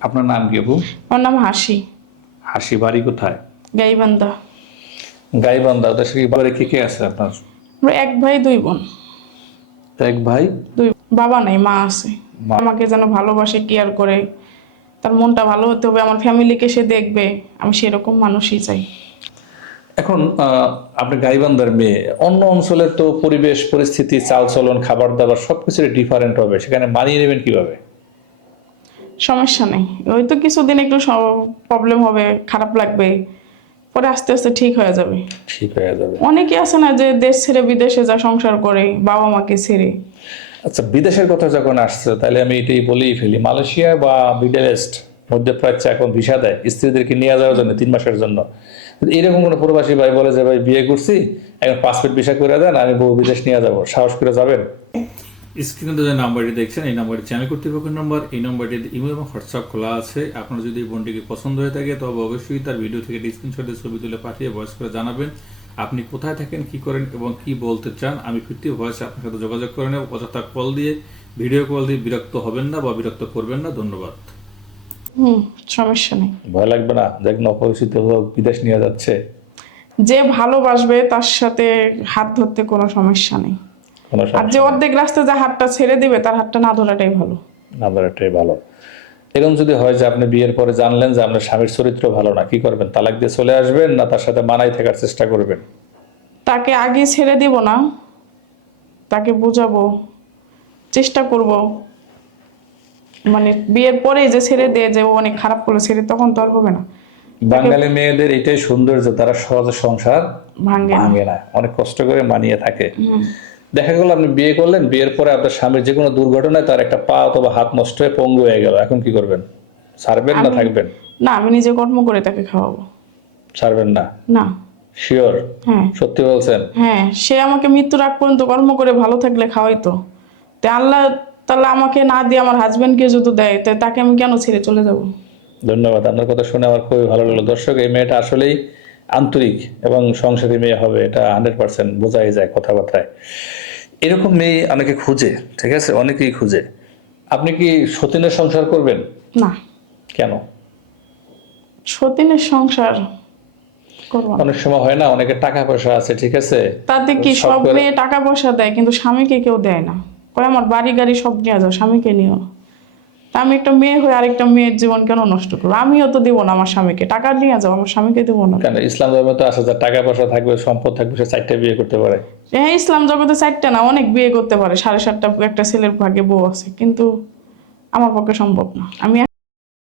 আপনার নাম কি আপু? আমার নাম হাসি। হাসি বাড়ি কোথায়? গাইবান্ধা। গাইবান্ধা ওদের সাথে বাড়ি কে কে আছে আপনার? আমরা এক ভাই দুই বোন। এক ভাই? দুই বাবা নাই মা আছে। আমাকে যেন ভালোবাসে কেয়ার করে। তার মনটা ভালো হতে হবে আমার ফ্যামিলিকে সে দেখবে। আমি সেরকম মানুষই চাই। এখন আপনি গাইবান্ধার মেয়ে। অন্য অঞ্চলের তো পরিবেশ পরিস্থিতি চালচলন খাবার দাবার সবকিছু ডিফারেন্ট হবে। সেখানে মানিয়ে নেবেন কীভাবে? সমস্যা নেই। ওই তো কিছুদিন একটু প্রবলেম হবে খারাপ লাগবে পরে আস্তে আস্তে ঠিক হয়ে যাবে। ঠিক হয়ে যাবে। অনেকে আছে না যে দেশ ছেড়ে বিদেশে যা সংসার করে বাবা মাকে ছেড়ে। আচ্ছা বিদেশের কথা যখন আসছে তাহলে আমি এটাই বলেই ফেলি। মালয়েশিয়া বা মিডল ইস্ট মধ্যপ্রাচ্য এখন ভিসা দেয় স্ত্রীদেরকে নিয়ে যাওয়ার জন্য তিন মাসের জন্য। এরকম কোনো প্রবাসী ভাই বলে যে ভাই বিয়ে করছি এখন পাসপোর্ট ভিসা করে দেন আমি বহু বিদেশ নিয়ে যাব। সাহস করে যাবেন? স্ক্রিনে যে নাম্বারটি দেখছেন এই নাম্বারটি চ্যানেল কর্তৃপক্ষের নাম্বার এই নাম্বারটিতে ইমো এবং হোয়াটসঅ্যাপ খোলা আছে। আপনার যদি এই বোনটিকে পছন্দ হয়ে থাকে তবে অবশ্যই তার ভিডিও থেকে স্ক্রিনশটে ছবি তুলে পাঠিয়ে ভয়েস করে জানাবেন। আপনি কোথায় থাকেন কি করেন এবং কি বলতে চান আমি ফিরতি ভয়েসে আপনার সাথে যোগাযোগ করে নেব। অযথা কল দিয়ে ভিডিও কল দিয়ে বিরক্ত হবেন না বা বিরক্ত করবেন না। ধন্যবাদ। হুম সমস্যা নেই। ভয় লাগবে না দেখুন অপরিচিত লোক বিদেশ নিয়ে যাচ্ছে। যে ভালোবাসবে তার সাথে হাত ধরতে কোনো সমস্যা নেই। আর যে অর্ধেক রাস্তায় যে হাতটা ছেড়ে দিবে তার হাতটা না ধরাটাই ভালো। না ধরাটাই ভালো। এরকম যদি হয় যে আপনি বিয়ের পরে জানলেন যে আপনার স্বামীর চরিত্র ভালো না কি করবেন? তালাক দিয়ে চলে আসবেন না তার সাথে মানাই থাকার চেষ্টা করবেন? তাকে আগে ছেড়ে দিব না। তাকে বুঝাবো চেষ্টা করব। মানে বিয়ের পরে যে ছেড়ে দিয়ে যে ও অনেক খারাপ করল ছেড়ে তখন তো আর হবে না। বাঙালি মেয়েদের এটাই সৌন্দর্য তারা সহজে সংসার ভাঙে না। অনেক কষ্ট করে মানিয়ে থাকে। দেখা গেল আপনি বিয়ে করলেন বিয়ের পরে আপনার স্বামীর যে কোনো দুর্ঘটনায় তার একটা পা অথবা হাত নষ্ট হয়ে পঙ্গু হয়ে গেল। এখন কি করবেন? ছাড়বেন না থাকবেন? না আমি নিজে কর্ম করে তাকে খাওয়াবো। ছাড়বেন না? না। শিওর হ্যাঁ। সত্যি বলছেন? হ্যাঁ সে আমাকে মৃত্যুর আগ পর্যন্ত কর্ম করে ভালো থাকলে খাওয়াইতো। তো আল্লাহ তাহলে আমাকে না দিয়ে আমার হাজবেন্ড হাজবেন্ডকে যদি দেয় তো তাকে আমি কেন ছেড়ে চলে যাব? ধন্যবাদ আপনার কথা শুনে আমার খুবই ভালো লাগল। দর্শক এই মেয়েটা আসলেই আন্তরিক এবং সংসারী মেয়ে হবে এটা হান্ড্রেড পার্সেন্ট বোঝাই যায় কথাবার্তায়। এরকম মেয়ে অনেকে খুঁজে ঠিক আছে? অনেকেই খুঁজে। আপনি কি সতীনের সংসার করবেন? না। কেন? সতীনের সংসার অনেক সময় হয় না অনেকের টাকা পয়সা আছে ঠিক আছে? তাতে কি সব মেয়ে টাকা পয়সা দেয় কিন্তু স্বামীকে কেউ দেয় না। কয় আমার বাড়ি গাড়ি সব নিয়ে যাও স্বামীকে নিও আমি একটা মেয়ে হয়ে আরেকটা মেয়ের জীবন কেন নষ্ট করব? আমিও তো দেবো না আমার স্বামীকে। টাকা নিয়ে যাব আমার স্বামীকে দেবো না। কেন? ইসলাম ধর্মে তো আসা টাকা পয়সা থাকবে সম্পদ থাকবে সে চারটা বিয়ে করতে পারে। হ্যাঁ ইসলাম জগতে চারটা না অনেক বিয়ে করতে পারে। সাড়ে সাতটা একটা ছেলের ভাগে বউ আছে কিন্তু আমার পক্ষে সম্ভব না। আমি